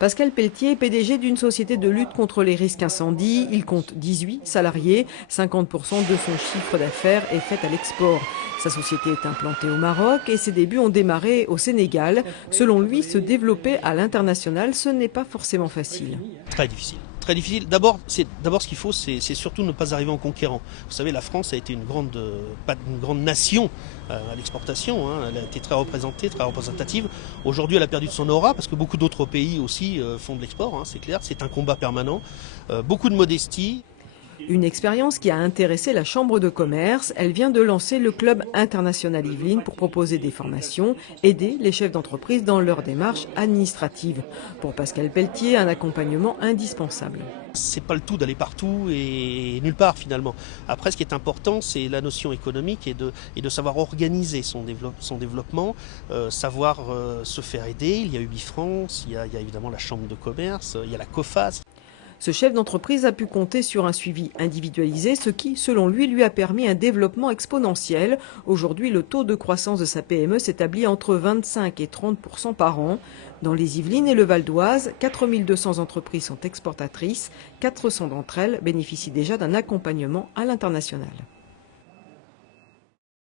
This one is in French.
Pascal Pelletier, PDG d'une société de lutte contre les risques incendies. Il compte 18 salariés. 50% de son chiffre d'affaires est fait à l'export. Sa société est implantée au Maroc et ses débuts ont démarré au Sénégal. Selon lui, se développer à l'international, ce n'est pas forcément facile. Très difficile. Très difficile. D'abord, ce qu'il faut, c'est surtout ne pas arriver en conquérant. Vous savez, la France a été une grande nation à l'exportation. Hein. Elle a été très représentée, très représentative. Aujourd'hui, elle a perdu de son aura parce que beaucoup d'autres pays aussi font de l'export. Hein, c'est clair. C'est un combat permanent. Beaucoup de modestie. Une expérience qui a intéressé la Chambre de commerce. Elle vient de lancer le Club International Yvelines pour proposer des formations, aider les chefs d'entreprise dans leur démarche administrative. Pour Pascal Pelletier, un accompagnement indispensable. C'est pas le tout d'aller partout et nulle part finalement. Après, ce qui est important, c'est la notion économique et de savoir organiser son développement, savoir se faire aider. Il y a Ubifrance, il y a évidemment la Chambre de commerce, il y a la COFAS. Ce chef d'entreprise a pu compter sur un suivi individualisé, ce qui, selon lui a permis un développement exponentiel. Aujourd'hui, le taux de croissance de sa PME s'établit entre 25 et 30% par an. Dans les Yvelines et le Val d'Oise, 4200 entreprises sont exportatrices. 400 d'entre elles bénéficient déjà d'un accompagnement à l'international.